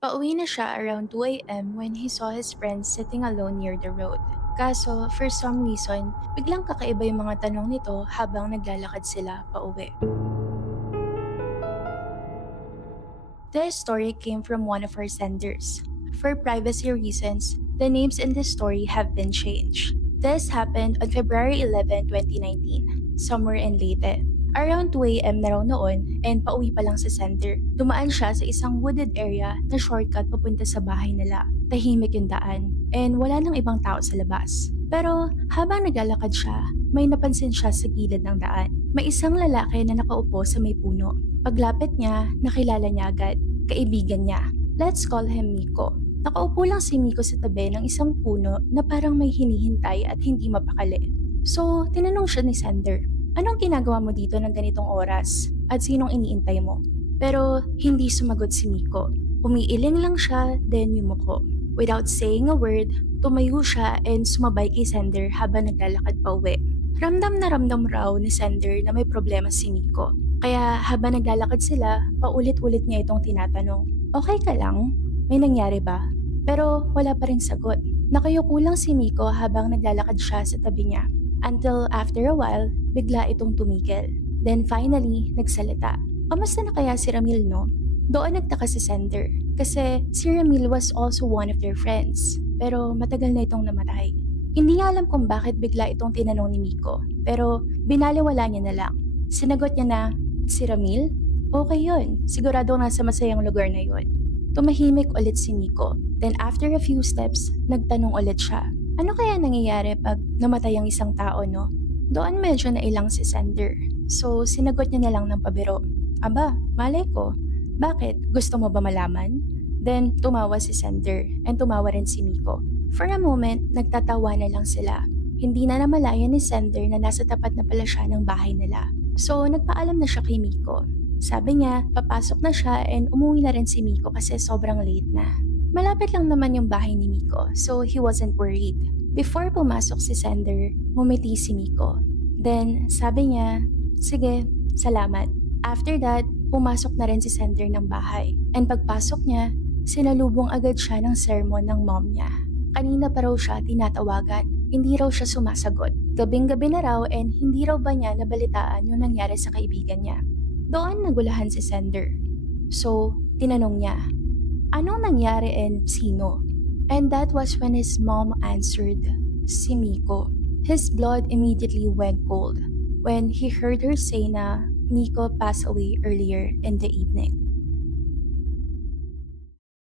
Pauwi na siya around 2 a.m. when he saw his friend sitting alone near the road. Kaso, for some reason, biglang kakaiba yung mga tanong nito habang naglalakad sila pauwi. This story came from one of our senders. For privacy reasons, the names in this story have been changed. This happened on February 11, 2019, somewhere in Leyte. Around 2 a.m. na raw noon and pauwi pa lang sa center. Dumaan siya sa isang wooded area na shortcut papunta sa bahay nila. Tahimik yung daan and wala nang ibang tao sa labas. Pero habang naglalakad siya, may napansin siya sa gilid ng daan. May isang lalaki na nakaupo sa may puno. Paglapit niya, nakilala niya agad. Kaibigan niya. Let's call him Miko. Nakaupo lang si Miko sa tabi ng isang puno na parang may hinihintay at hindi mapakali. So, tinanong siya ni Sender, "Anong ginagawa mo dito ng ganitong oras? At sinong iniintay mo?" Pero hindi sumagot si Miko. Umiiling lang siya, then yumuko. Without saying a word, tumayo siya and sumabay kay Sender habang naglalakad pa uwi. Ramdam na ramdam raw ni Sender na may problema si Miko. Kaya habang naglalakad sila, paulit-ulit niya itong tinatanong, "Okay ka lang? May nangyari ba?" Pero wala pa ring sagot. Nakayuko lang si Miko habang naglalakad siya sa tabi niya. Until after a while, bigla itong tumigil. Then finally, nagsalita. "Kamusta na kaya si Ramil, no?" Doon nagtaka si Sender. Kasi si Ramil was also one of their friends. Pero matagal na itong namatay. Hindi niya alam kung bakit bigla itong tinanong ni Miko. Pero binaliwala niya na lang. Sinagot niya na, "Si Ramil? Okay yun. Sigurado nasa masayang lugar na yun." Tumahimik ulit si Miko. Then after a few steps, nagtanong ulit siya. Ano kaya nangyayari pag namatay ang isang tao, no? Doon medyo nailang si Sender. So sinagot niya na lang ng pabiro. "Aba, malay ko. Bakit? Gusto mo ba malaman?" Then tumawa si Sender and tumawa rin si Miko. For a moment, nagtatawa na lang sila. Hindi na namalayan ni Sender na nasa tapat na pala siya ng bahay nila. So nagpaalam na siya kay Miko. Sabi niya, papasok na siya and umuwi na rin si Miko kasi sobrang late na. Malapit lang naman yung bahay ni Miko, so he wasn't worried. Before pumasok si Sender, ngumiti si Miko. Then, sabi niya, "Sige, salamat." After that, pumasok na rin si Sender ng bahay. And pagpasok niya, sinalubong agad siya ng sermon ng mom niya. Kanina pa raw siya tinatawagan, hindi raw siya sumasagot. Gabing-gabi na raw and hindi raw ba niya nabalitaan yung nangyari sa kaibigan niya. Doon nagulahan si Sender. So, tinanong niya, anong nangyari and sino? And that was when his mom answered, si Miko. His blood immediately went cold when he heard her say na Miko passed away earlier in the evening.